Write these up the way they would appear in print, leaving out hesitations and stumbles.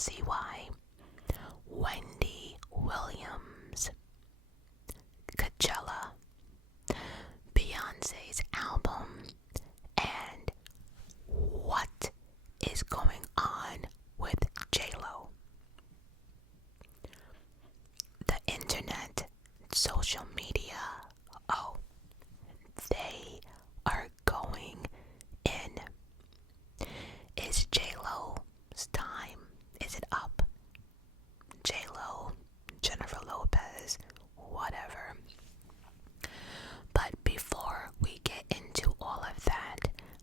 see why. Wendy Williams, Coachella, Beyonce's album, and what is going on with J-Lo. The internet, social media, oh, they are going in. Is J-Lo's time? Is it up? J-Lo, Jennifer Lopez, whatever. But before we get into all of that,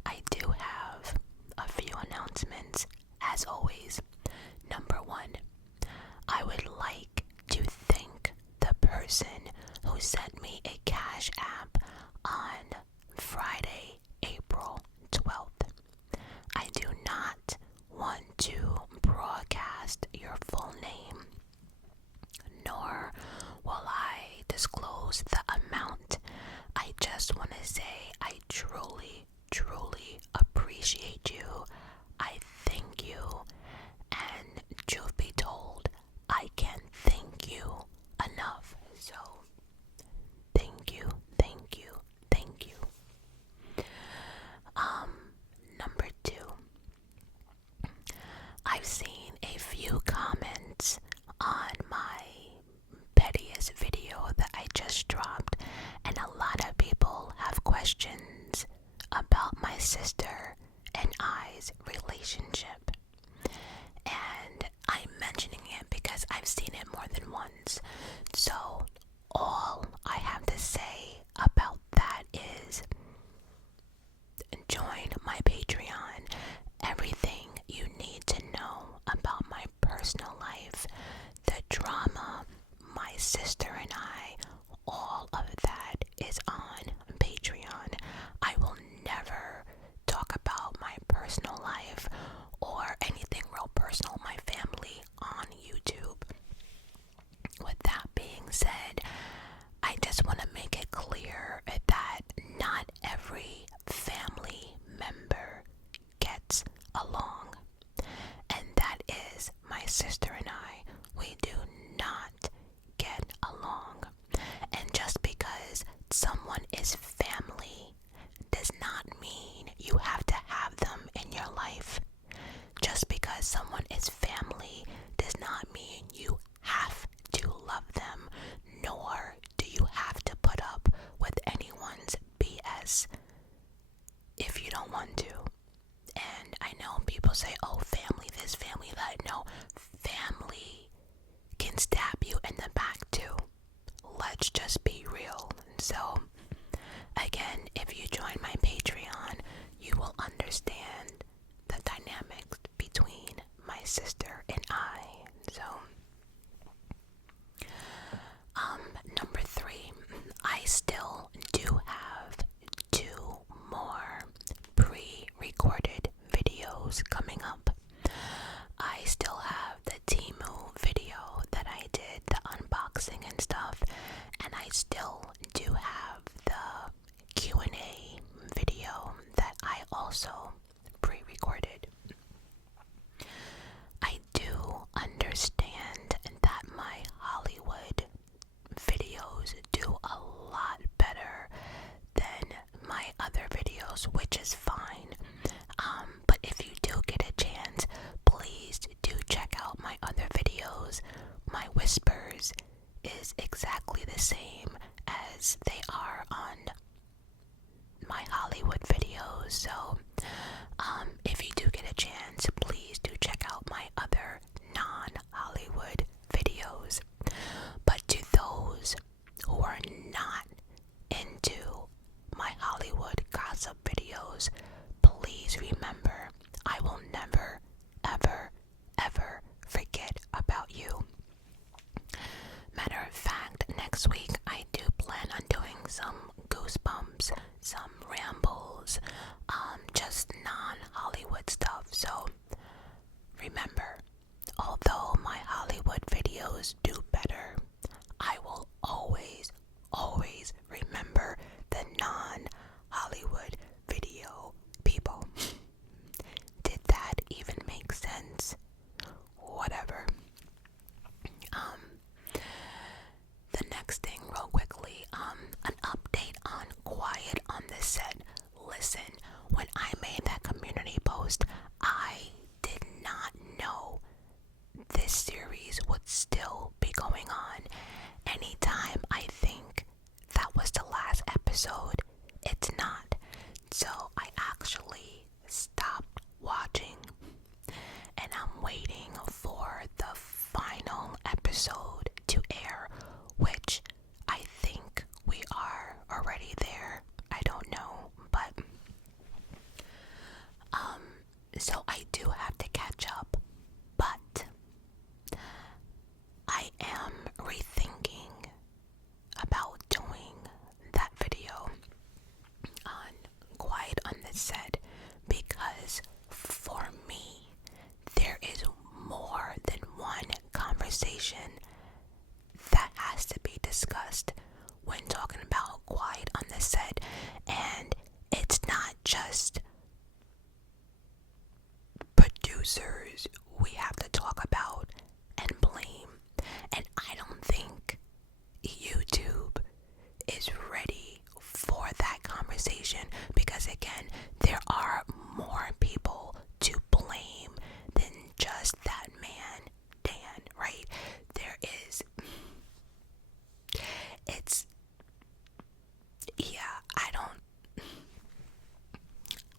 I do have a few announcements. As always, number one, I would like to thank the person who sent me a Cash App on Friday, April 12th. I do not want to broadcast your full name, nor will I disclose the amount. I just want to say I truly, truly appreciate you. I thank you, and truth be told, I can't thank you enough. So, thank you, thank you, thank you. Number two, I've seen a few comments on my pettiest video that I just dropped, and a lot of people have questions about my sister and I's relationship. And I'm mentioning it because I've seen it more than once. So all I have to say about that is join my Patreon. Everything you need to know about my personal life, the drama, my sister and I, all of that is on Patreon. I will never talk about my personal life or anything real personal with my family on YouTube. With that being said, I just want to make it clear that not every family member gets along, and that is my sister and I. We do not get along, and just because someone is family does not mean you have to have them in your life. Just because someone is family does not mean you have to love them, nor do you have to put up with anyone's BS if you don't want to. And I know people say, oh, family this, family that. No, family can stab you in the back too. Let's just be real. So, again, if you join my Patreon, you will understand the dynamics between my sister and I. So, number three, I still do have 2 more pre-recorded videos coming up. I still have the Temu video that I did, the unboxing and stuff, and I still do have the Q&A video that I also pre-recorded. I do understand that my Hollywood videos do a lot better than my other videos, which is fine. But if you do get a chance, please do check out my other videos. My whispers is exactly the same as they are on my Hollywood videos. So if you do get a chance, please do check out my other non-Hollywood videos. But to those who are not into my Hollywood gossip videos, please remember, I will never, ever, ever forget about you. Matter of fact, next week I do plan on doing some goosebumps, some rambles, just non-Hollywood stuff. So remember, would still be going on. Anytime I think that was the last episode, it's not. So I actually stopped watching, and I'm waiting for the final episode to air, which I think we are already there. I don't know, but so I do have to catch up, but I am rethinking about doing that video on Quiet on the Set, because for me there is more than one conversation that has to be discussed when talking about Quiet on the Set. And it's not just producers we have to talk about and blame. And I don't think YouTube is ready for that conversation, because again, there are more people to blame than just that man, Dan, right? There is,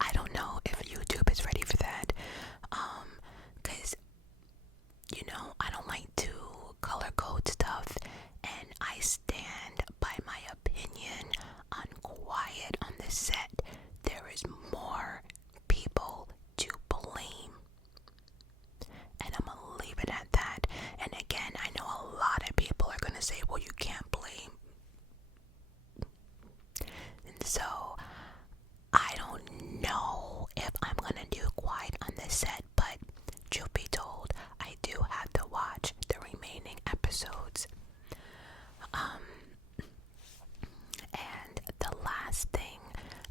I don't know if YouTube is ready for that, because, I don't like to color code stuff, and I stand by my opinion on Quiet on the Set. There is more people to blame, and I'm gonna leave it at that. And again, I know a lot of people are gonna say, well, you can't blame. And so I don't know if I'm gonna do Quiet on the Set, but truth be told, I do have to watch the remaining episodes. And the last thing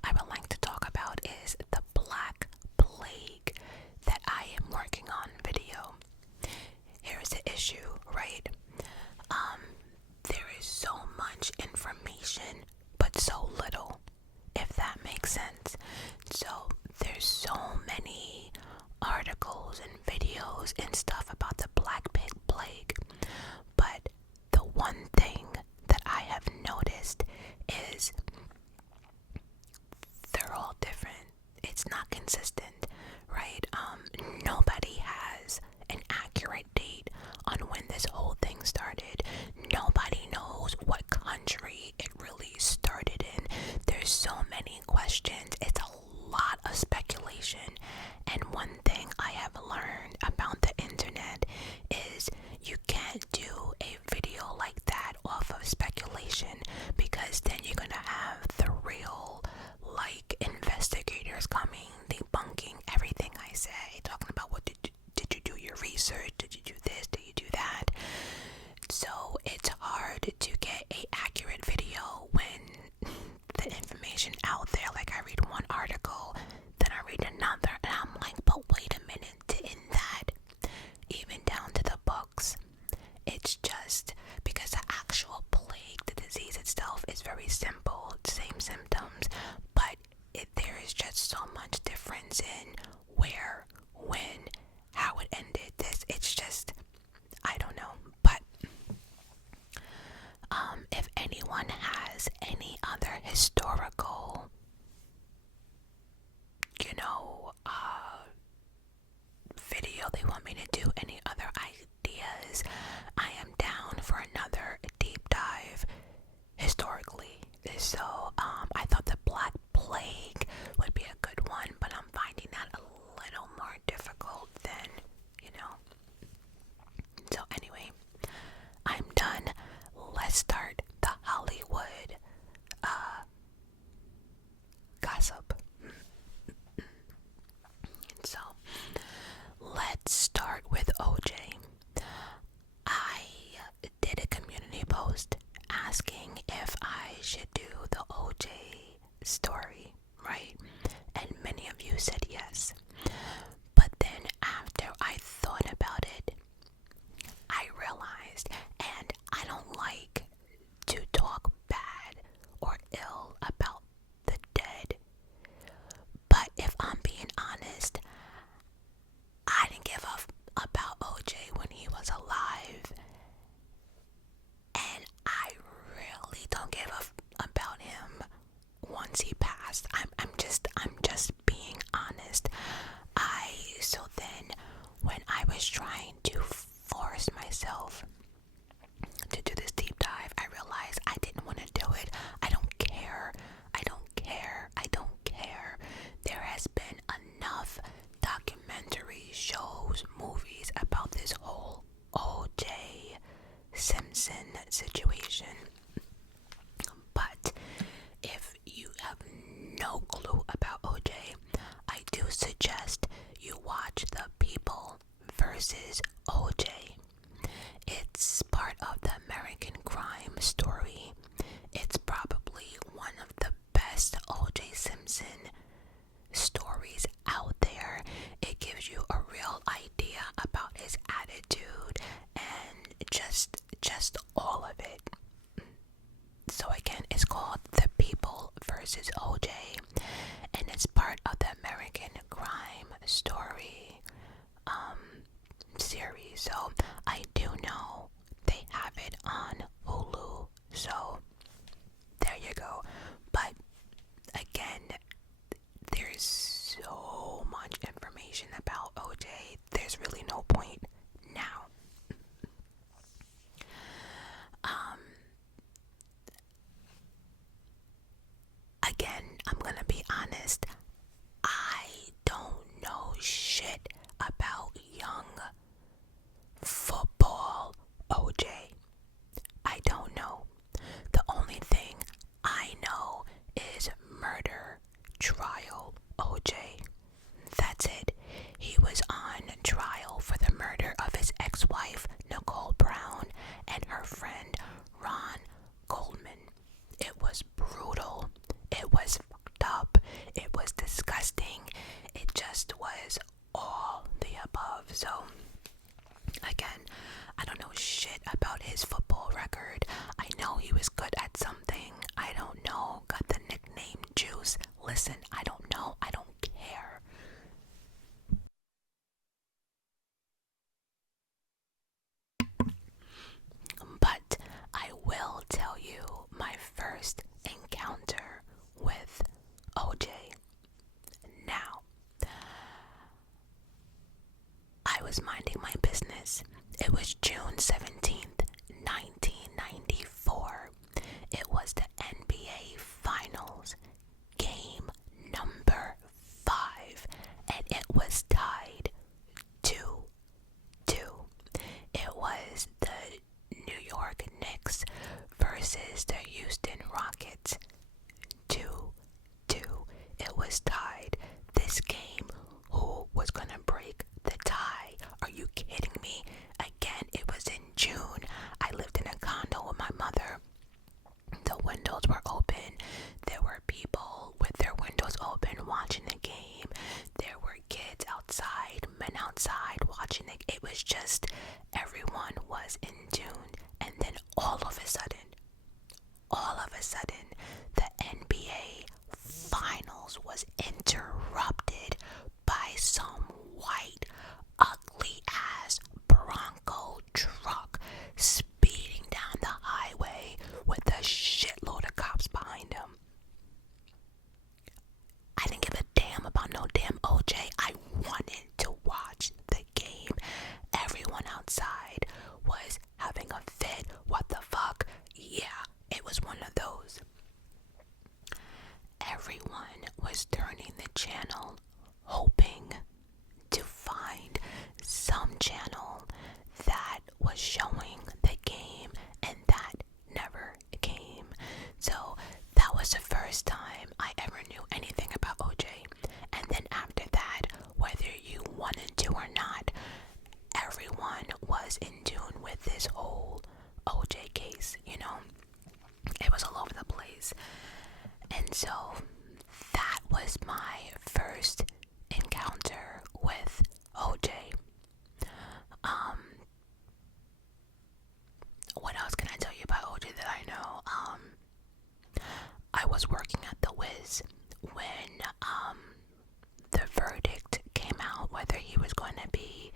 I would like to talk about is the Black Plague that I am working on video. Here's the issue, right? There is so much information, but so little, if that makes sense. So there's so many articles and videos and stuff about the Black Plague, but the one thing that I have noticed is they're all different. It's not consistent, right? Nobody has an accurate date on when this whole thing started. Nobody knows what country it really started in. There's so many questions. It's a lot of speculation. And one thing I have learned about the internet is you can't do a video like that off of speculation, because then you're gonna have the real, investigators coming, debunking everything I say, talking about what did you do your research, did you do this, did you do that. So it's hard to get a accurate video when the information out there, like I read one article, then I read another, and I'm like, but wait a minute, in that, even down to the books, it's just because the actual plague, the disease itself, is very simple, same symptoms, but there is just so much difference in where, when, how it ended. It's just, I don't know. But if anyone has any other historical, video they want me to do, any other ideas, I am down for another deep dive historically. So I thought the Black Plague would be a good one, but I'm finding that a little more difficult than, So anyway, I'm done. Let's start the Hollywood gossip. So let's start with OJ. I did a community post asking if I should do the OJ story, right? And many of you said yes. But then after I thought about it, I realized, and I don't like to talk bad or ill about the dead, but if I'm being honest, I didn't give up about OJ when he was alive, I do know they have it on Hulu, so there you go. But again, there's so much information about OJ, there's really no point now. Again, I'm gonna be honest, I don't know shit about young football OJ. I don't know. The only thing I know is murder trial OJ. That's it. He was on trial for the murder of his ex-wife Nicole Brown and her friend Ron Goldman. It was brutal. It was fucked up. It was disgusting. It just was all the above. So again, I don't know shit about his football record. I know he was good at something. I don't know. Got the nickname Juice. Listen, I don't know. I don't care. But I will tell you my first encounter with OJ. Now, I was minding my business. It was June 17th, 1994. It was the NBA Finals, game number 5, and it was tied 2-2. It was the New York Knicks versus the Houston Rockets. 2-2. It was tied. This game, who was gonna break the tie? Are you kidding me? Again, it was in June. I lived in a condo with my mother. The windows were open. There were people with their windows open watching the game. There were kids outside, men outside watching it. It was just, everyone was in June. And then all of a sudden, the NBA Finals was interrupted by some white, ugly ass Bronco truck speeding down the highway with a shitload of cops behind him. I didn't give a damn about no damn OJ. I wanted to watch the game. Everyone outside was having a fit. What the fuck? Yeah, it was one of those. Everyone was turning the channel, hoping to find some channel that was showing the game, and that never came. So that was the first time I ever knew anything about OJ. And then after that, whether you wanted to or not, everyone was in tune with this whole OJ case, you know? It was all over the place. And so that was my first encounter with OJ. What else can I tell you about OJ that I know? I was working at the Wiz when the verdict came out, whether he was going to be,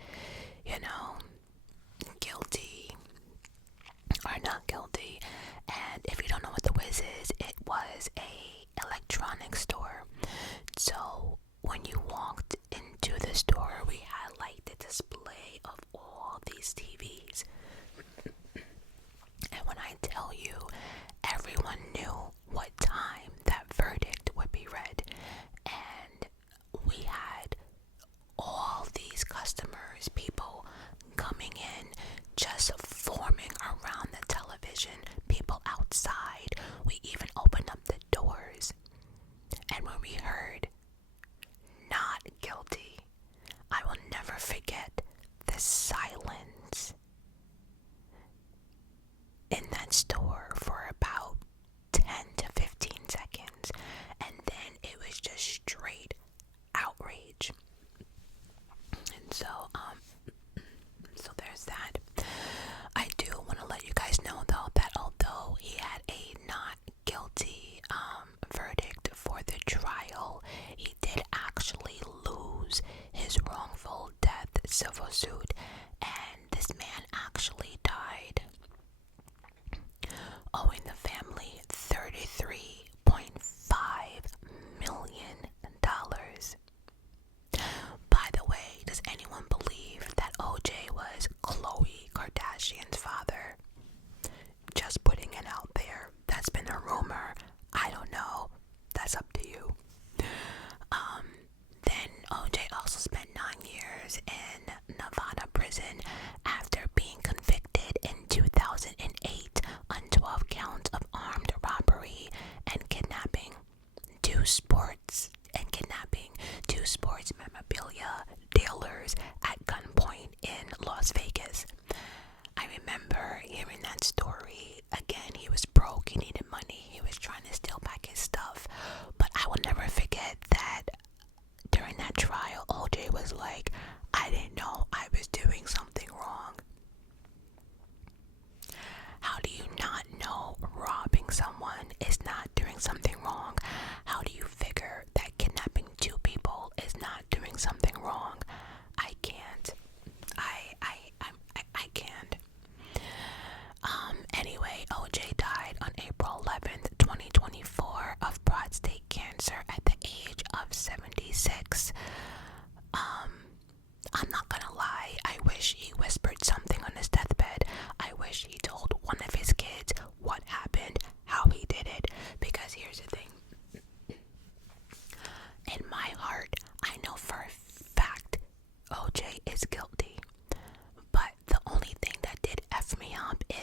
guilty or not guilty. And if you don't know what the Wiz is, it was a electronics store. So when you walked into the store, we had like the display of all these TVs. And when I tell you, everyone knew what time that verdict would be read. And we had all these customers, people coming in, just forming around the television, people outside. We even opened up the doors. And when we heard not guilty, I will never forget the silence in that store for about 10 to 15 seconds. And then it was just straight outrage. And so there's that. I do want to let you guys know though that although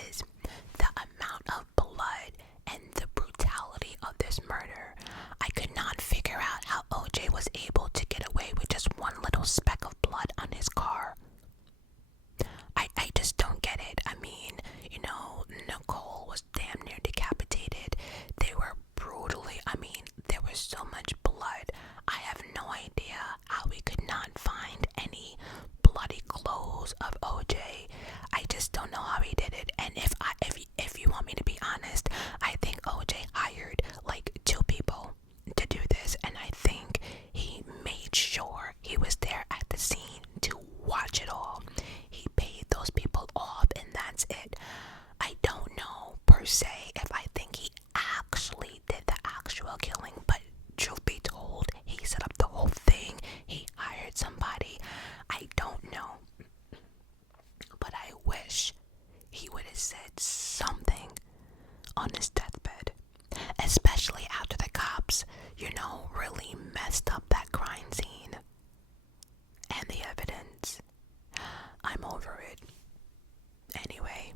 is the amount of blood and the brutality of this murder. I could not figure out how OJ was able to get away with just one little speck of blood on his car. I just don't get it. I mean, Nicole was damn near decapitated. They were brutally, there was so much blood. I have no idea how we could not find any bloody clothes of OJ. I just don't know how he did it. And if you want me to be honest, I think OJ hired like 2 people to do this, and I think he made sure he was there at the scene to watch it all. He paid those people off, and that's it. I don't know per se if I think he actually did the actual killing, but truth be told, he set up the whole thing. He hired somebody. I don't know, but I wish he would have said something on his deathbed, especially after the cops, really messed up that crime scene and the evidence. I'm over it. Anyway,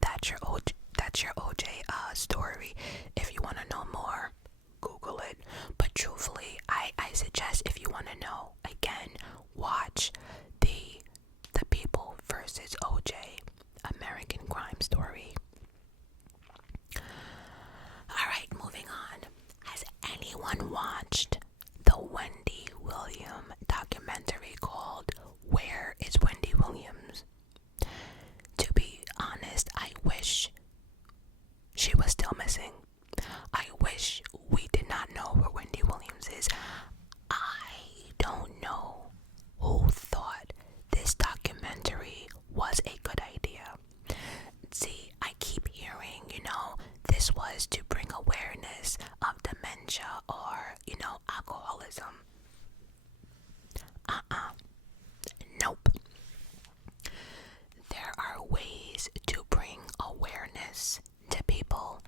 that's your OJ story. If you want to know more, Google it. But truthfully, I suggest, if you want to know, again, watch the People versus OJ American Crime Story. Alright, moving on. Has anyone watched the Wendy Williams documentary called Where is Wendy Williams? To be honest, I wish she was still missing. I wish we did not know where Wendy Williams is. I don't know who thought this documentary was a good idea. See, I keep hearing, this was to bring awareness of dementia or, alcoholism. Nope. There are ways to bring awareness to people,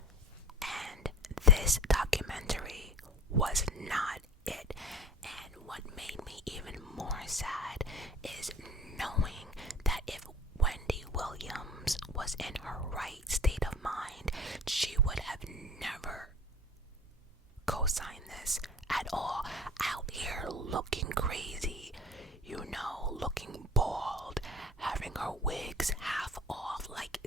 and this documentary was not it. And what made me even more sad is knowing that if Wendy Williams was in her right state of mind, she would have never co-signed this at all. Out here looking crazy, looking bald, having her wigs half off. Like,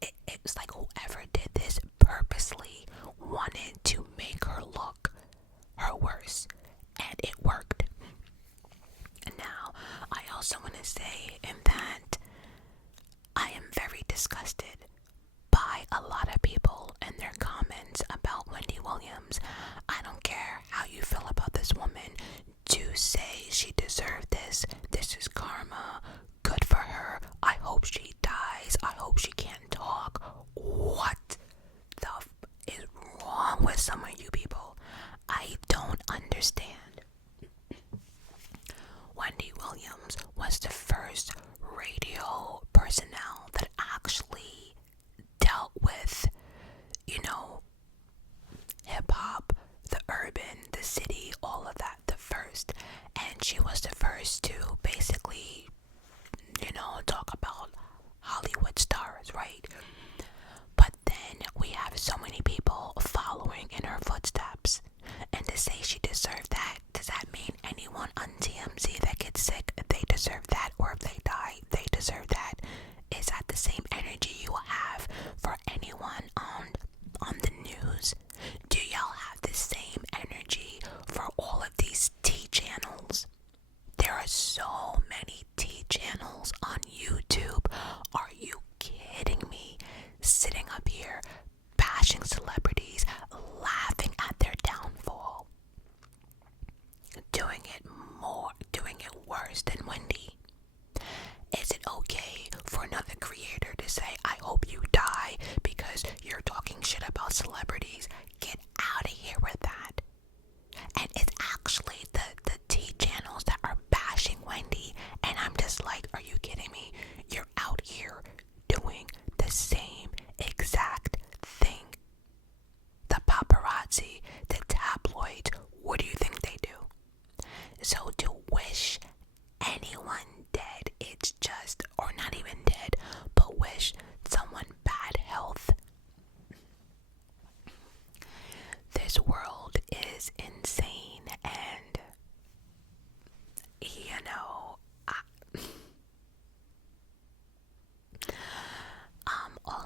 it was like whoever did this purposely wanted to make her look her worst, and it worked. And now, I also want to say in that I am very disgusted by a lot of people and their comments about Wendy Williams. I don't care how you feel about this woman. To say she deserved this is karma. Good for her. I hope she dies. I hope she can't talk. What the is wrong with some of you people? I don't understand. Wendy Williams was the first radio personnel that actually dealt with, hip-hop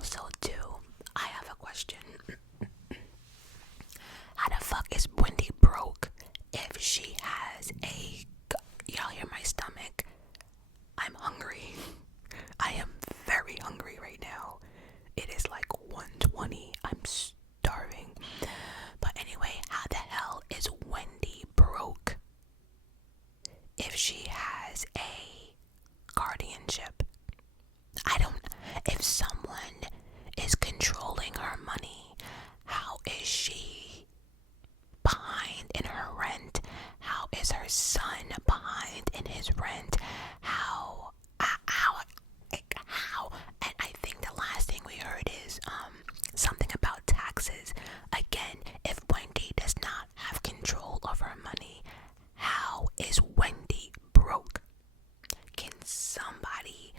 also, too, I have a question. How the fuck is Wendy broke if she has a... Y'all hear my stomach? I'm hungry. I am very hungry right now. It is like 1:20. I'm starving. But anyway, how the hell is Wendy broke if she has a guardianship? I don't... If someone is controlling her money, how is she behind in her rent? How is her son behind in his rent? How? And I think the last thing we heard is something about taxes. Again, if Wendy does not have control of her money, how is Wendy broke? Can somebody...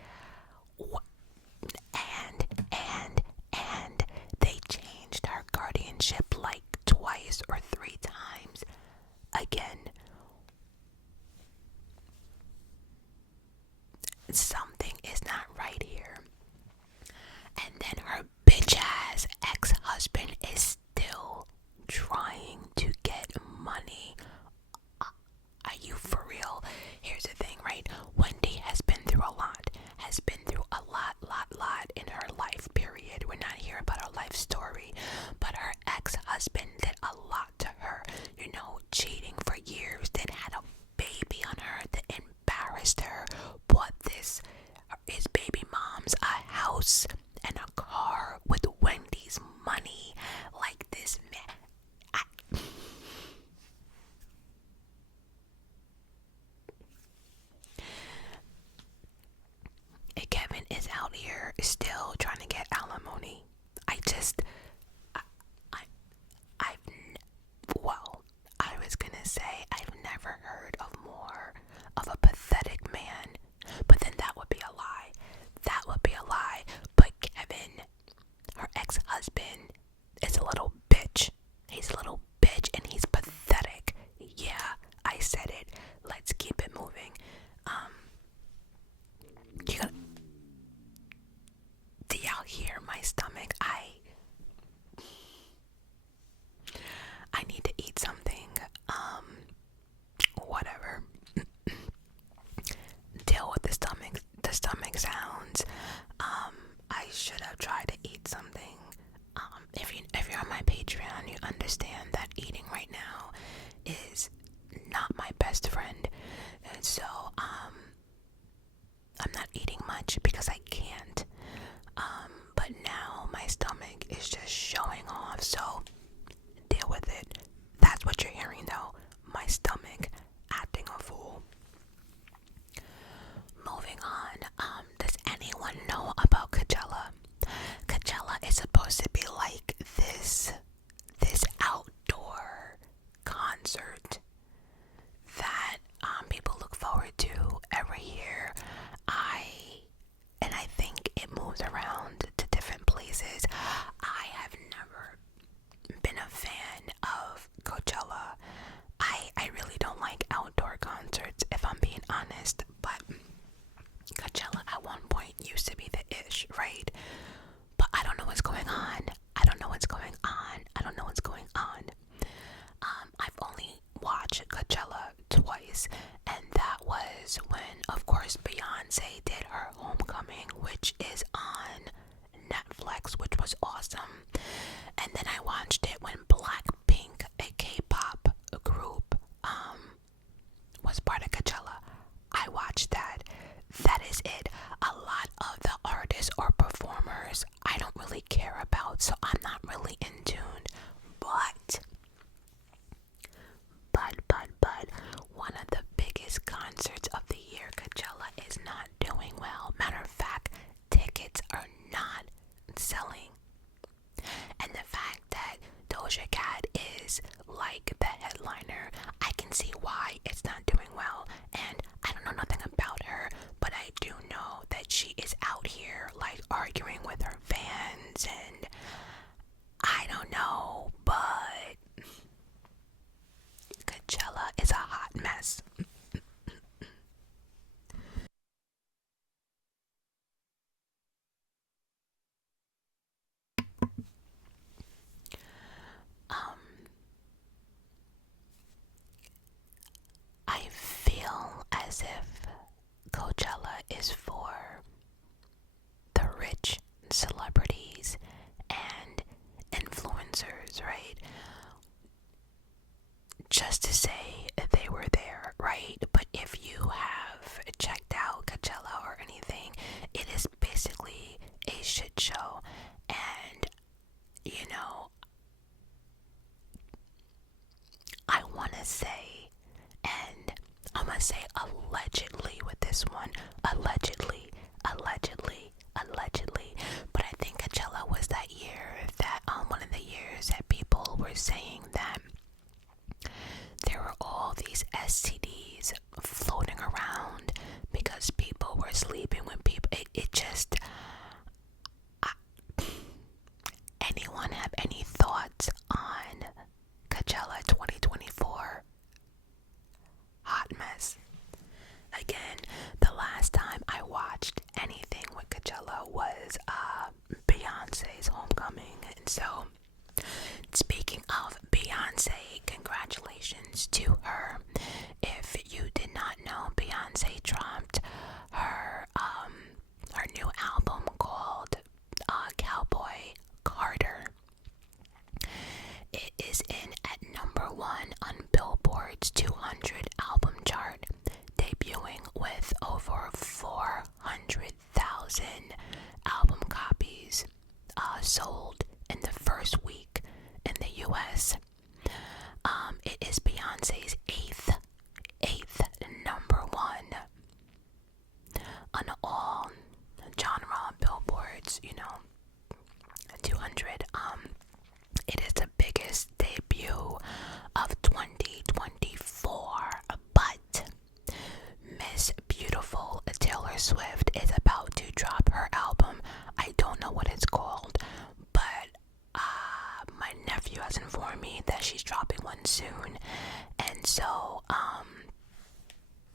And they changed her guardianship like twice or 3 times. Again, something is not right here. And then her bitch ass ex-husband is still trying to get money. Are you for real? Here's the thing, right? Wendy has been through a lot. In her life, period. We're not here about her life story. But her ex-husband did a lot to her. You know, cheating for years. Then had a baby on her that embarrassed her. Bought his baby mom's a house and a car with Wendy's money. Like this man. Kevin is out here still trying to get alimony. I was gonna say I've never heard of more of a pathetic man, but then that would be a lie. But Kevin, her ex-husband, is a little bitch. He's a little bitch and he's pathetic. Yeah, I said it. Let's keep it moving. Do y'all hear my stomach? I need to eat something. Whatever. Deal with the stomach sounds. I should have tried to eat something. If you're on my Patreon, you understand that eating right now is not my best friend. And so, I'm not eating much because I can't. But now my stomach is just showing off, so deal with it. That's what you're hearing though. My stomach acting a fool. Moving on, does anyone know about Coachella? Coachella is supposed to be like this outdoor concert that people look forward to every year. I think it moves around to different places. I have never been a fan of Coachella. I really don't like outdoor concerts, if I'm being honest, but Coachella at one point used to be the ish, right? But I don't know what's going on. I've only watched Coachella twice, and that was when, of course, Beyoncé did her Homecoming, which is on Netflix, which was awesome. And then I watched it when Blackpink, a K-pop group, was part of Coachella. I watched that. That is it. A lot of the artists or performers I don't really care about, so I'm not really in tune. But one of the biggest concerts of the year, Coachella, is not doing well. Matter of fact, tickets are not selling. And the fact that Doja Cat is like the headliner, I can see why it's not doing well. And I don't know nothing about her, but I do know that she is out here like arguing with her fans, and I don't know, but Coachella is a hot mess. as if Coachella is for the rich celebrities and influencers, right? Just to say they were there, right? But if you have checked out Coachella or anything, it is basically a shit show. And, you know, I want to say, and I'm going to say allegedly with this one, allegedly, but I think Coachella was that year that, one of the years that people were saying that there were all these STDs floating around because people were sleeping with people. It just, anyone have any thoughts on Coachella 2024? Hot mess. Again, the last time I watched anything with Coachella was Beyonce's Homecoming. And so, speaking of Beyonce, congratulations to her. If you did not know, Beyonce dropped her new album called Cowboy Carter. It is in at number 1 on Billboard's 200 album chart, debuting with over 400,000 album copies sold in the first week in the US. It is Beyonce's eighth number 1 on all genre billboards, 200. It is the biggest debut of 2024, but Miss Beautiful Taylor Swift is about to drop her album. I don't know what it's called, but my nephew has informed me that she's dropping one soon. And so,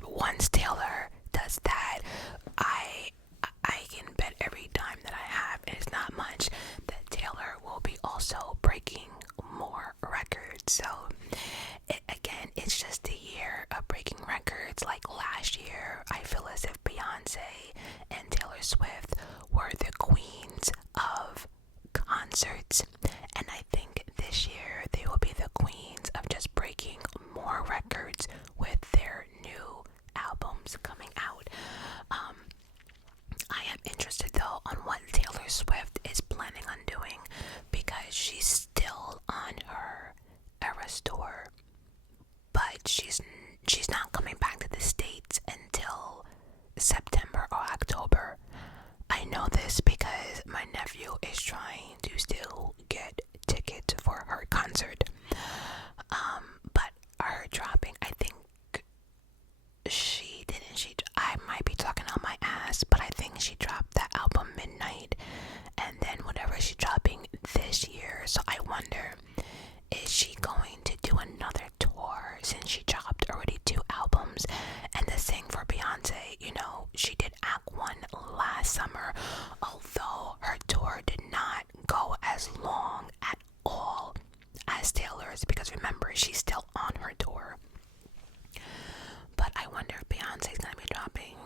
once Taylor does that, I can bet every dime that I have, and it's not much, that Taylor will be also breaking more records. So, it's just a year of breaking records. Like last year, I feel as if Beyonce and Taylor Swift were the queens of concerts, and I think this year they will be the queens of just breaking more records with their new albums coming out. I am interested though on what Taylor Swift is planning on doing, because she's still on her Eras tour, but she's not coming back to the States until September or October. I know this because my nephew is trying to still get tickets for her concert. But her dropping, I think I might be talking on my ass, but I think she dropped that album midnight, and then whatever she's dropping this year. So I wonder, is she going to do another tour since she dropped already 2 albums? And the thing for Beyonce, she did Act 1 last summer, although her tour did not go as long at all as Taylor's, because remember, she's still on her tour. But I wonder if Beyonce's gonna be dropping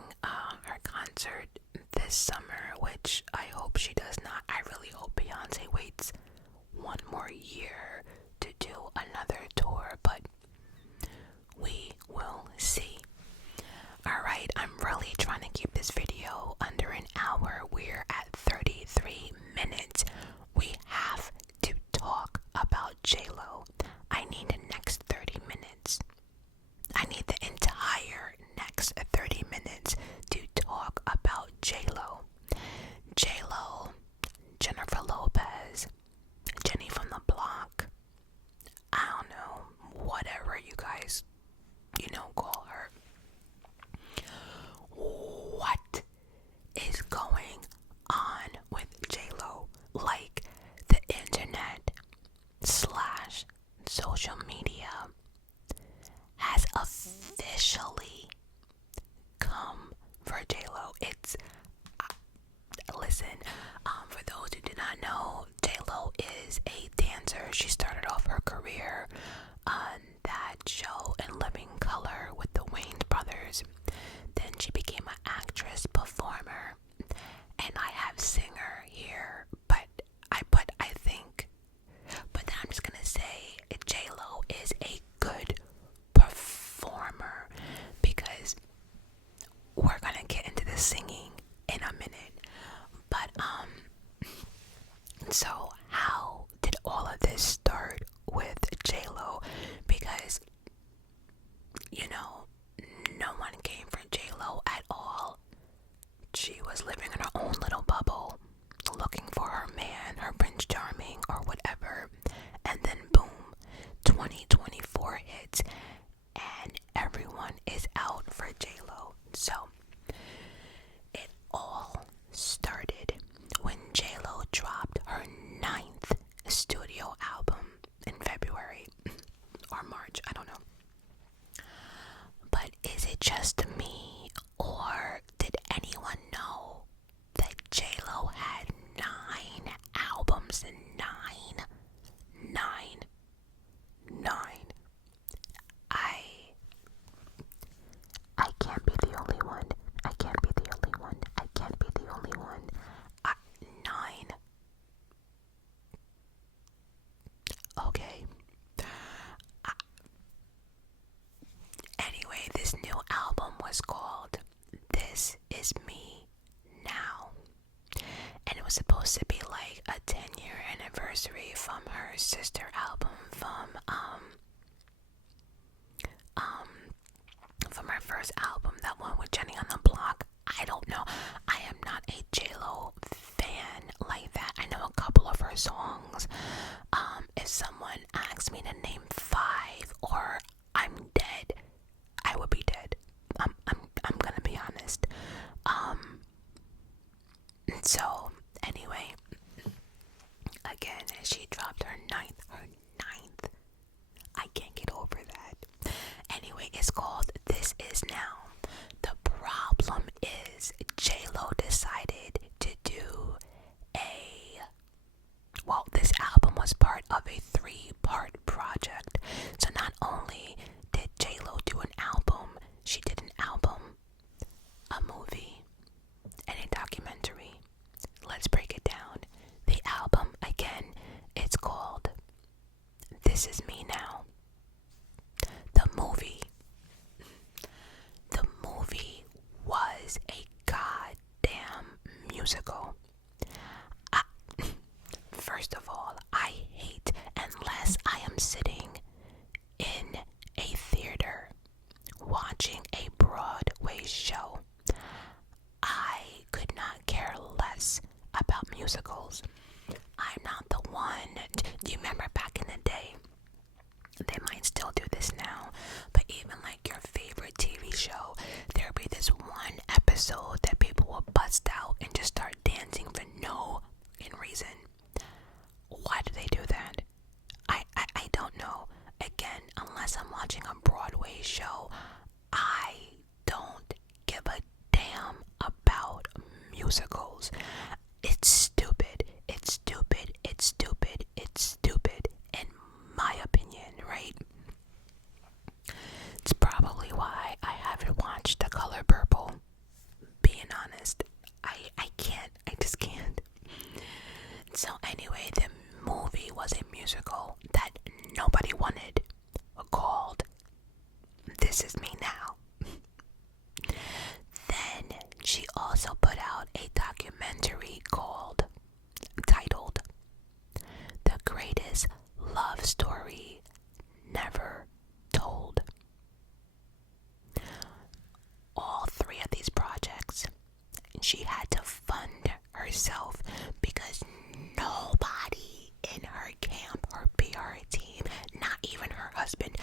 her concert this summer, which I hope she does not. I really hope Beyonce waits one more year to do another tour, but we will see. Alright, I'm really trying to keep this video under an hour. We're at 33 minutes. We have to talk about J-Lo. I need the next 30 minutes. I need the entire next 30 minutes to talk about J-Lo. J-Lo, Jennifer Lopez, Jenny from the Block, I don't know, whatever you guys, call her. What is going on with J-Lo? Like, the internet / social media has officially come for J-Lo. Listen, for those who do not dropped her 9th studio album in February or March, I don't know. But is it just me, or did anyone know that J-Lo had 9 albums? Nine. I can't be the only one. I can't be the only one. I can't be the only one. 9. Okay. Anyway, this new album was called This Is Me Now. And it was supposed to be like a 10-year anniversary from her sister album from her first album, that one with Jenny on the Block. I don't know. I am not a J-Lo fan like that. I know a couple of her songs. If someone asks me to name 5 or I'm dead, I would be dead. I'm gonna be honest. So anyway, again, she dropped her ninth. I can't get over that. Anyway, it's called This Is Now. The problem is J-Lo decided to do this album was part of a 3-part project. So not only did J-Lo do an album, she did an album, a movie, and a documentary. Let's break it down. The album, again, it's called This Is Me Now. The movie was a goddamn musical. First of all, I hate unless I am sitting in a theater watching a Broadway show. I could not care less about musicals. I'm not the one. Do you remember back in the day? They might still do this now, but even like your favorite TV show, there'll be this one episode that people will bust out and just start dancing for no reason. Why do they do that? I don't know. Again, unless I'm watching a Broadway show, I don't give a damn about musicals. It's stupid. In my opinion, right? It's probably why I haven't watched The Color Purple. Being honest, I can't. I just can't. So anyway, the movie was a musical that nobody wanted, called This Is Me Now. Then she also put out a documentary titled The Greatest Love Story Never Told. All 3 of these projects, she had to fund herself because nobody in her camp, her PR team, not even her husband,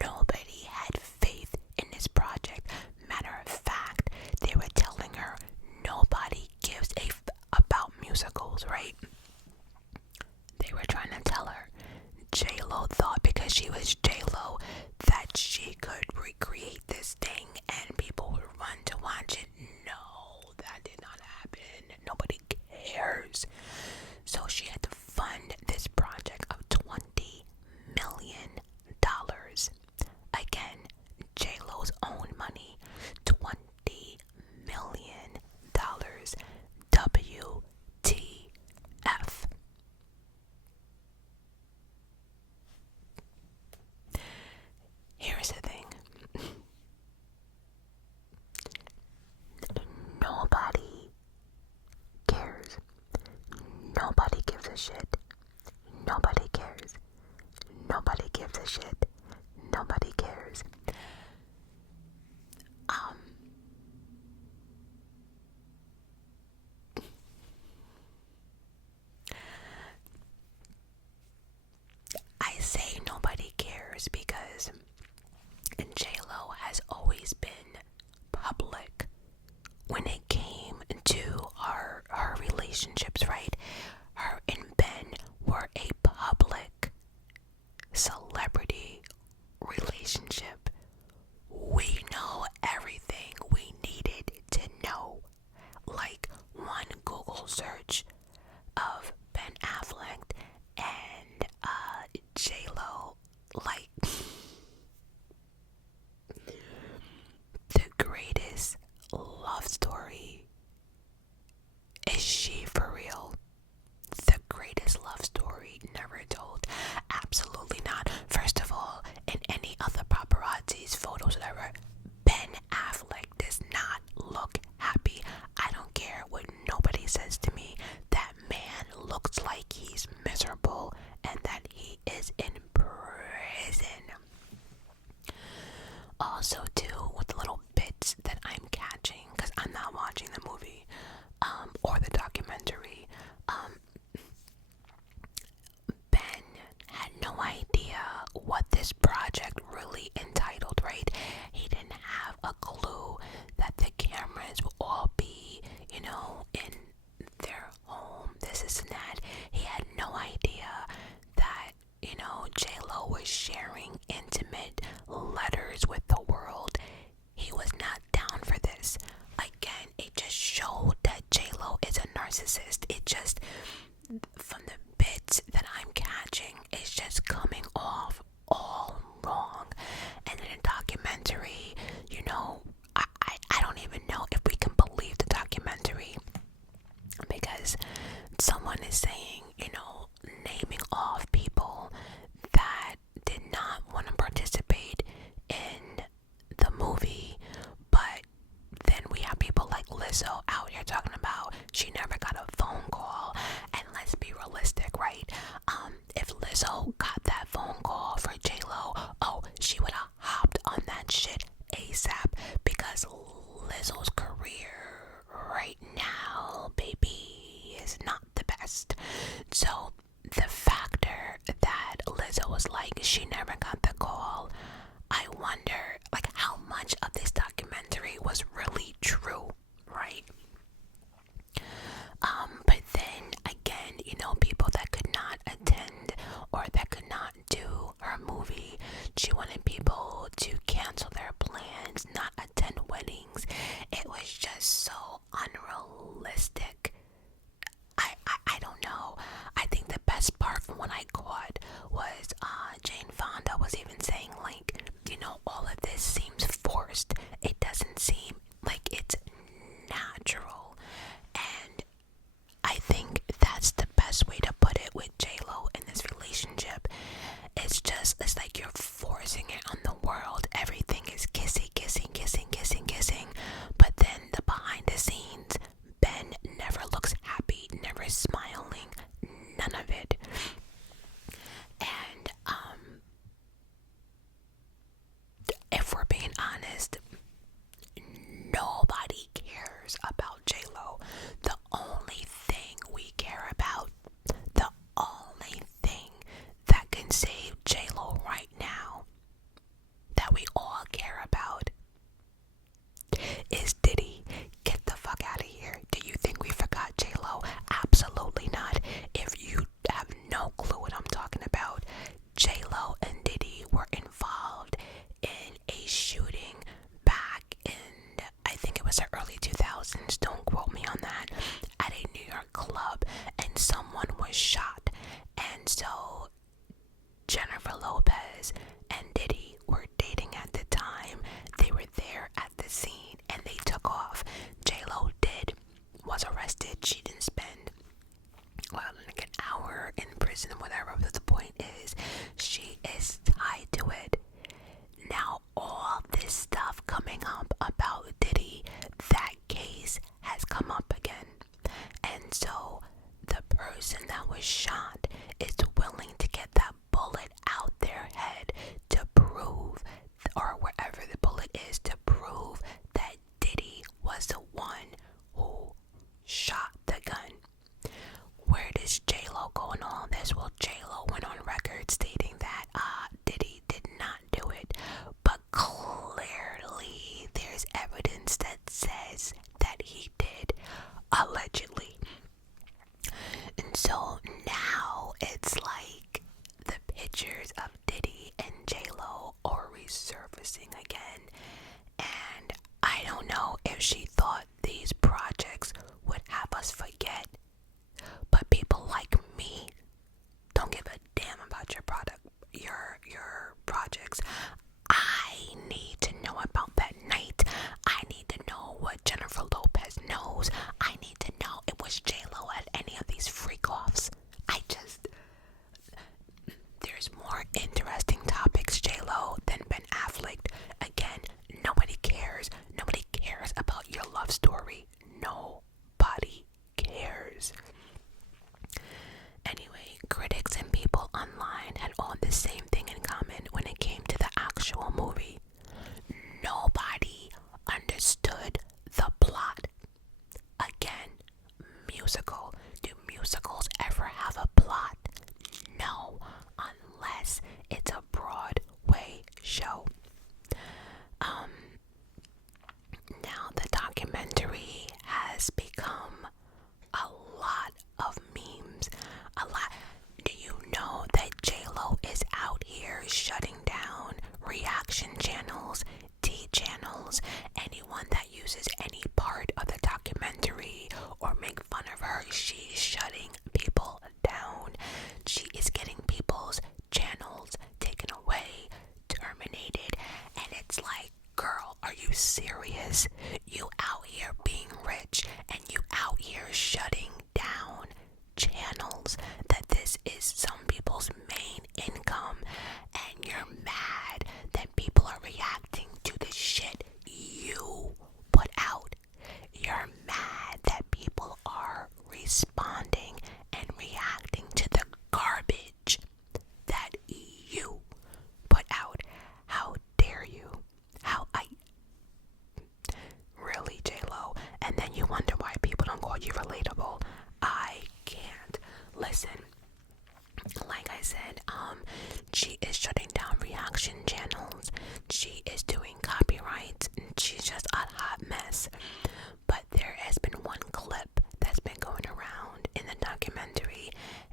nobody had faith in this project. Matter of fact, they were telling her nobody gives a about musicals, right? They were trying to tell her. J-Lo thought because she was J-Lo that she could recreate this thing and people would run to watch it. No, that did not happen. Nobody cares. So she had to fund this project of $20 million. Again, J-Lo's own money. $20 million. WTF. Here's the thing. Nobody cares. Nobody gives a shit. Nobody cares. Nobody gives a shit. Nobody cares. I say nobody cares because J-Lo has always been public when it came to her relationships, right? this and that. He had no idea that, you know, J-Lo was sharing intimate letters with the world. He was not down for this. Again, it just showed that J-Lo is a narcissist. It just, from the bits that I'm catching, it's just coming off all wrong. And in a documentary, you know, I don't even know if we can believe the documentary, because someone is saying, you know, naming off people that did not want to participate in the movie, but then we have people like Lizzo out here talking about she never got a phone call. And let's be realistic, right? If Lizzo got that phone call for J-Lo, oh, she would have hopped on that shit ASAP, because Lizzo's career right now, baby, is not the best. So the factor that Lizzo was like, she never got the call, I wonder, like, how much of this documentary was really true, right? But then again, you know, people that could not attend or that could not do her movie, she wanted people to cancel their plans, not attend weddings. It was just so unrealistic. I don't know. I think the best part from what I caught was Jane Fonda was even saying, like, you know, all of this seems forced. It doesn't seem like it's natural. And I think that's the best way to put it with J-Lo in this relationship. It's like you're forcing it on the world. Everything is kissing. But then the behind the scenes, Ben never looks happy, never smiling, none of it. And if we're being honest, nobody cares about J-Lo. The only thing we care about, the only thing that can save J-Lo right now, that we all care about, is Diddy. Get the fuck out of here. Do you think we forgot J-Lo? Absolutely not. If you have no clue what I'm talking about, J-Lo and Diddy were involved in a shooting back in, I think it was the early 2000s, don't quote me on that, at a New York club, and someone was shot. And so Jennifer Lopez and Diddy were dating at the time. They were there at the scene and they took off. J-Lo was arrested. She didn't spend, well, like an hour in prison, whatever. But the point is, she is tied to it. Now, all this stuff coming up about Diddy, that case has come up again. And so the person that was shot is willing to get that bullet out their head to prove, or wherever the bullet is, to prove that Diddy was the one who shot the gun. Where does J-Lo go in all this? Well, J-Lo went on record stating that Diddy did not do it, but clearly there's evidence that says that he did, allegedly. And so now it's like the pictures of Diddy and J-Lo are resurfacing again, and I don't know if she thought these projects would have us forget, but people like me don't give a damn about your projects. I need to know about that night. I need to know what Jennifer Lopez knows. I need to know if was J-Lo at any of these freak-offs. There's more interesting topics, J-Lo, than Ben Affleck. Again, nobody cares. Nobody cares about your love story. listen, like I said, she is shutting down reaction channels. She is doing copyrights. And she's just a hot mess. But there has been one clip that's been going around in the documentary,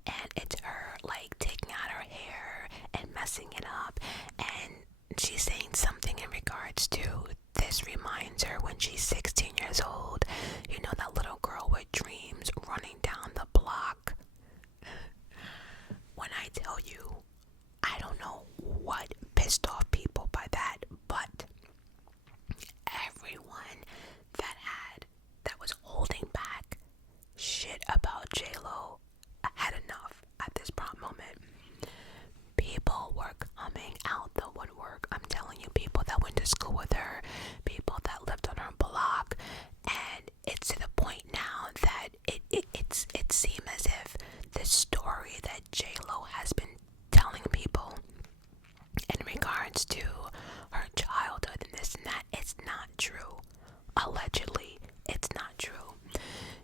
and it's her like taking out her hair and messing it up, and she's saying something in regards to this reminds her when she's 16 years old. You know, that little girl with dreams running down the block. When I tell you, I don't know what pissed off people by that, but everyone that was holding back shit about J-Lo had enough at this prompt moment. People were coming out the woodwork. I'm telling you, people that went to school with her, people that lived on her block, and it's to the point now that it seems as if the story that J-Lo has been telling people in regards to her childhood and this and that, it's not true. Allegedly, it's not true.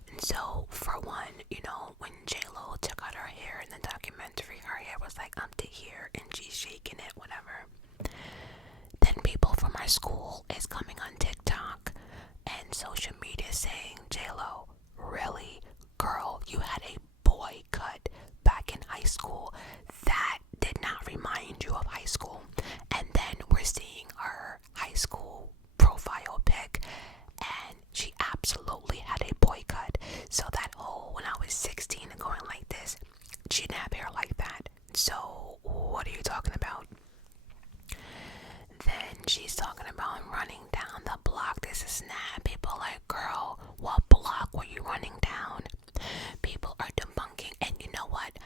And so, for one, you know, when J-Lo took out her hair in the documentary, her hair was like up to here and she's shaking it, whatever. Then people from our school is coming on TikTok and social media saying, J-Lo, really? Girl, you had a boy cut back in high school. That did not remind you of high school. And then we're seeing her high school profile pic, and she absolutely had a boy cut. So that whole when I was 16 and going like this, she didn't have hair like that. So what are you talking about? Then she's talking about running down the block. This is not. People are like, girl, what block were you running down? People are debunking, and you know what?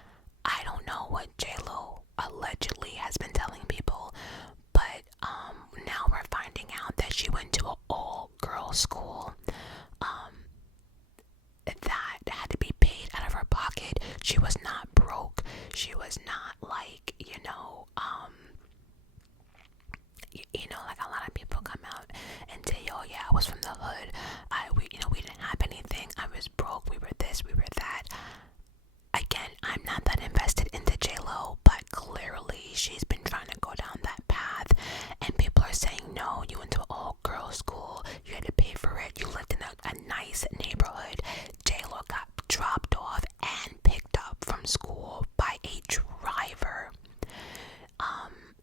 I don't know what J-Lo allegedly has been telling people, but now we're finding out that she went to an all-girls school that had to be paid out of her pocket. She was not broke. She was not like, you know, like a lot of people come out and say, oh yeah, I was from the hood. We didn't have anything. I was broke. We were this, we were that. Again, I'm not that invested into J-Lo, but clearly she's been trying to go down that path, and people are saying, no, you went to an all-girls school, you had to pay for it, you lived in a nice neighborhood. J-Lo got dropped off and picked up from school by a driver.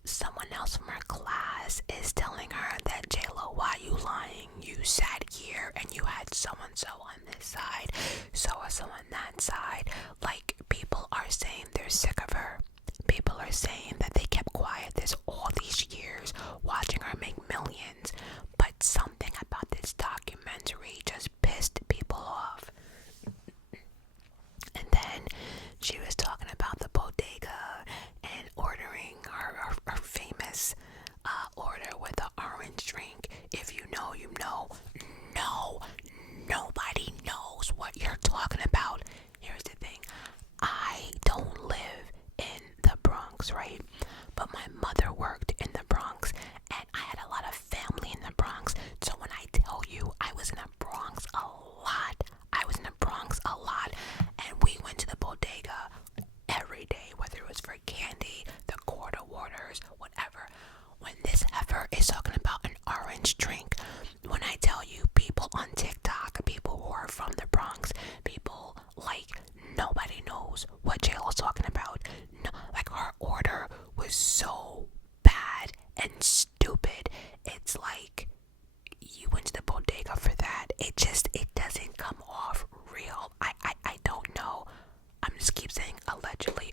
Someone else from her class is telling her that, J-Lo, why are you lying? You sat here and you had so-and-so on this side, so-and-so on that side. Like, people are saying they're sick of her. People are saying that they kept quiet this all these years, watching her make millions. But something about this documentary just pissed people off. And then she was talking about the bodega and ordering her famous order with the orange drink. If you know, you know. No, nobody knows what you're talking about. Here's the thing. I don't live in the Bronx, right? But my mother worked in the Bronx, and I had a lot of family in the Bronx. So when I tell you I was in the Bronx a lot, and we went to the bodega every day, whether it was for candy, the quarter waters, whatever. When this heifer is talking about an orange drink, when I tell you, people on TikTok, people who are from the Bronx, people like, nobody knows what J-Lo's talking about. No, like, her order was so bad and stupid. It's like, you went to the bodega for that. It doesn't come off real. I don't know. I'm just keep saying allegedly,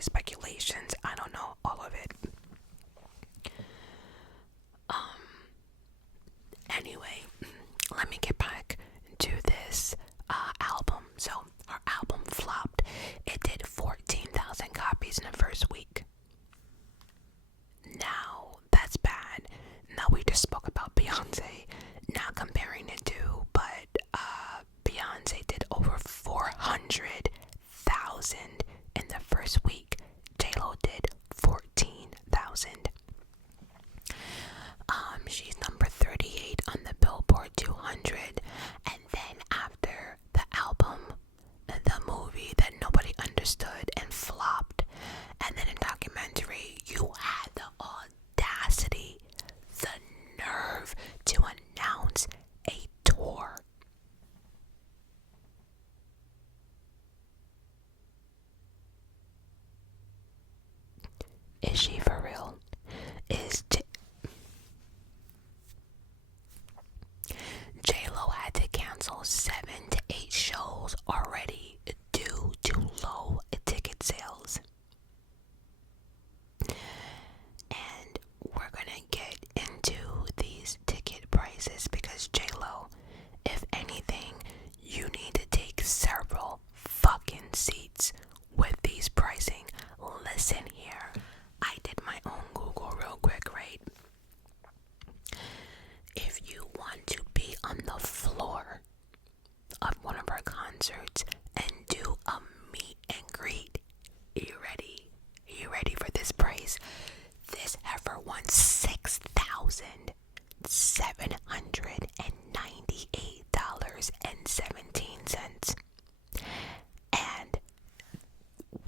speculations. I don't know all of it. Anyway, let me get back to this album. So her album flopped. It did 14,000 copies in the first week. Now that's bad. Now we just spoke about Beyonce. Not comparing the two, but Beyonce did over 400,000 in the first week. J-Lo did 14,000. She's number 38 on the Billboard 200, and then after the album, the movie that nobody seats with these pricing. Listen here, I did my own Google real quick, right? If you want to be on the floor of one of our concerts and do a meet and greet, you ready? You ready for this price? This heifer won $6,798.17. And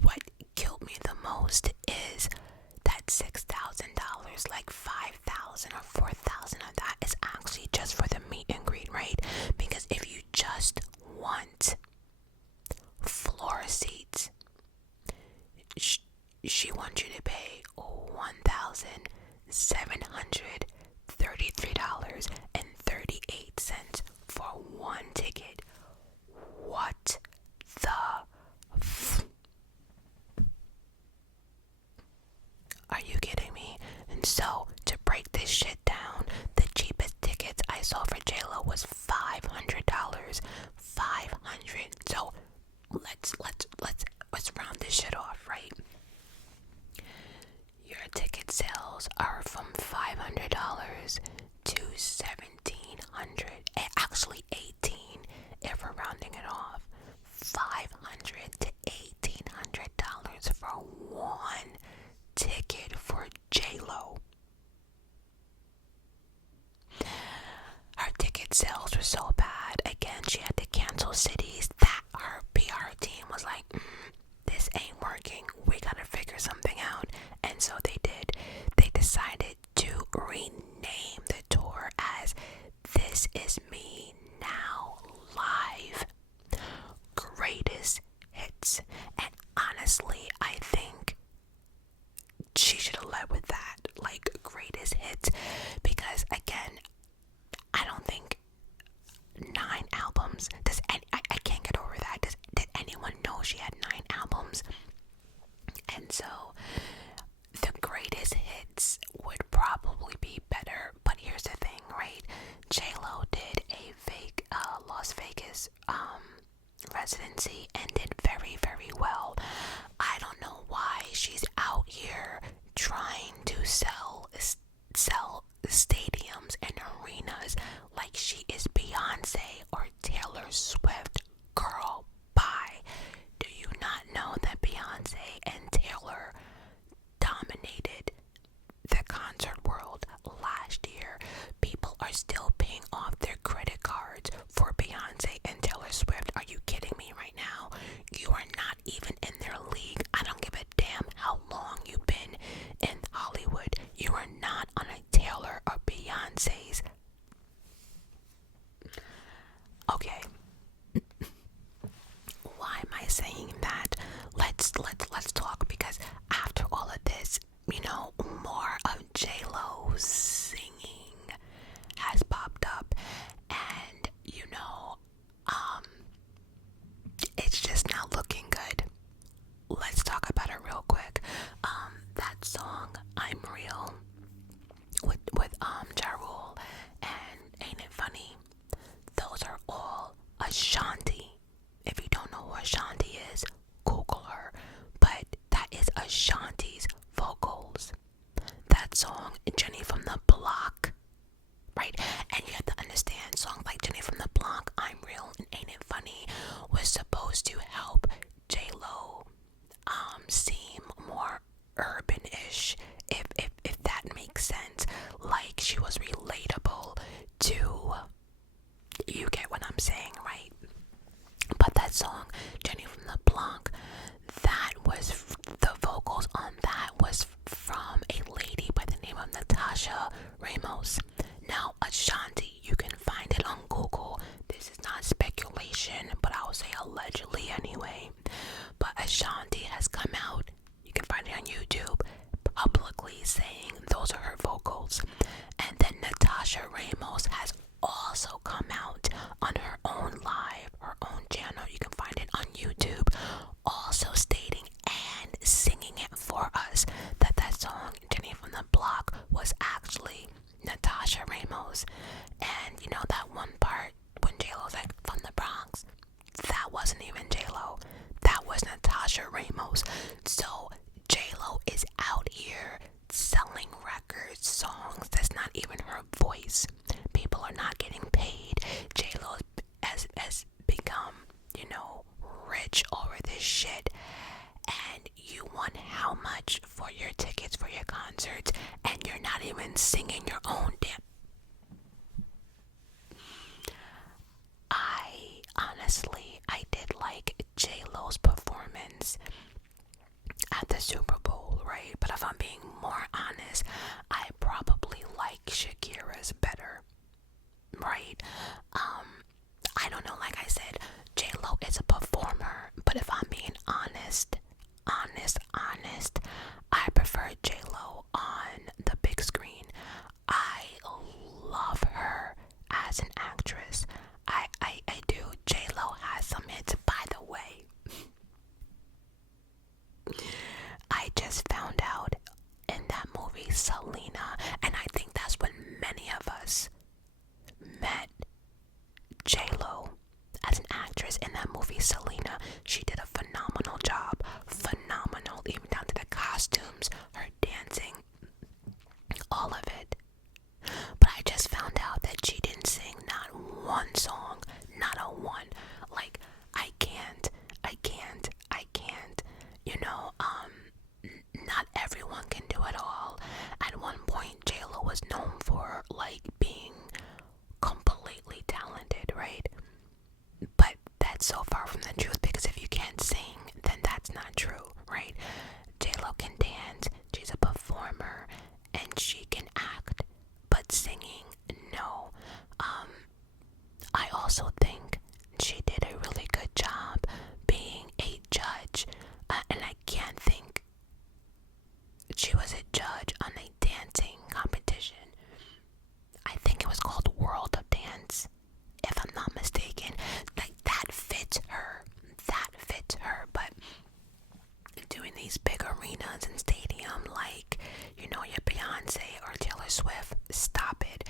what killed me the most is that $6,000, like $5,000 or $4,000 of that is actually just for the meet and greet, right? Because if you just want floor seats, she wants you to pay $1,733.38 for one ticket. What the Are you kidding me? And so, to break this shit down, the cheapest tickets I saw for JLo was $500. So let's round this shit off, right? Your ticket sales are from $500 to $1,700, actually $1,800 if we're rounding it off. $500 to $1,800 for one ticket for JLo. Her ticket sales were so bad. Again, she had to cancel cities that her PR team was like, this ain't working. We gotta figure something out. And so they did. They decided to rename the tour as This Is Me Now Live. Greatest hits. And honestly, I think she should have led with that, like greatest hits, because again, I don't think 9 albums. I can't get over that. Did anyone know she had 9 albums? And so the greatest hits would probably be better. But here's the thing, right? JLo did a Las Vegas residency and did very, very well. I don't know why she's out here trying to sell stadiums and arenas like she is Beyoncé or Taylor Swift. Girl, bye. Do you not know that Beyoncé and Taylor dominated the concert world last year? People are still paying off their credit cards for Beyoncé and Taylor Swift. Are you kidding me right now? You are not even in their league. I don't give a damn how long you've been in Hollywood. You are not on a Taylor or Beyoncé's. Okay. Why am I saying that? Let's talk, because after all of this, more of JLo's singing has popped up, and it's just not looking good. Let's talk about it real quick. That song I'm Real with Ja Rule and Ain't It Funny, those are all Ashanti. If you don't know who Ashanti is, Google her. But that is Ashanti's vocals. That song, Jenny from the Block, Sasha Ramos. So J-Lo is out here selling records, songs that's not even her voice. People are not getting paid. J-Lo has become, rich over this shit. And you want how much for your tickets for your concerts, and you're not even singing your own damn. I did like J-Lo's performance at the Super Bowl, right? But if I'm being more honest, I probably like Shakira's better, right? I don't know, like I said, J-Lo is a performer, but if I'm being honest, I prefer J-Lo on the big screen. I love her as an actress. I do. J-Lo has some hits. By the way, I just found out in that movie Selena, and I think that's when many of us met J-Lo as an actress in that movie Selena. She did a phenomenal job. Phenomenal, even down to the costumes, her dancing, all of it. But I just found out that she didn't sing not one song, not a one. Like, I can't. Not everyone can do it all. At one point, J-Lo was known for, like, being completely talented, right? But that's so far from the truth, because if you can't sing, then that's not true, right? J-Lo can dance, she's a performer, and she can act, but singing, no. I also think she did a really good job being a judge, and I can't think she was a judge on a dancing competition. I think it was called World of Dance, if I'm not mistaken. Like, that fits her, but doing these big arenas and stadium, like, your Beyoncé or Taylor Swift, stop it.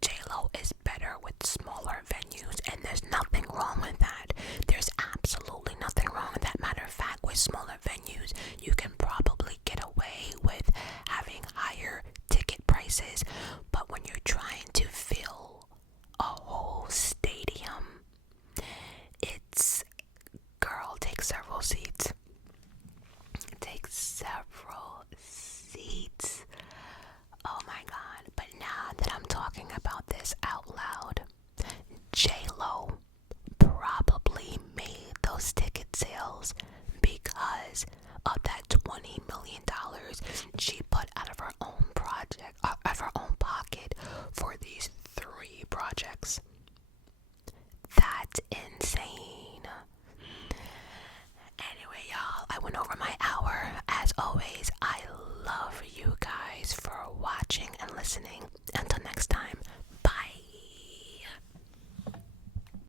J-Lo is better with smaller venues, and there's nothing wrong with that. There's absolutely nothing wrong with that. Matter of fact, with smaller venues, you can probably get away with having higher ticket prices. But when you're trying to fill a whole stadium, it's, girl, take several seats. Oh my god. But now that I'm talking about this out loud, J-Lo probably made those ticket sales because of that $20 million she put out of her own pocket for these 3 projects. That's insane. Anyway, y'all, I went over my hour. As always, I love you guys for watching and listening. Until next time,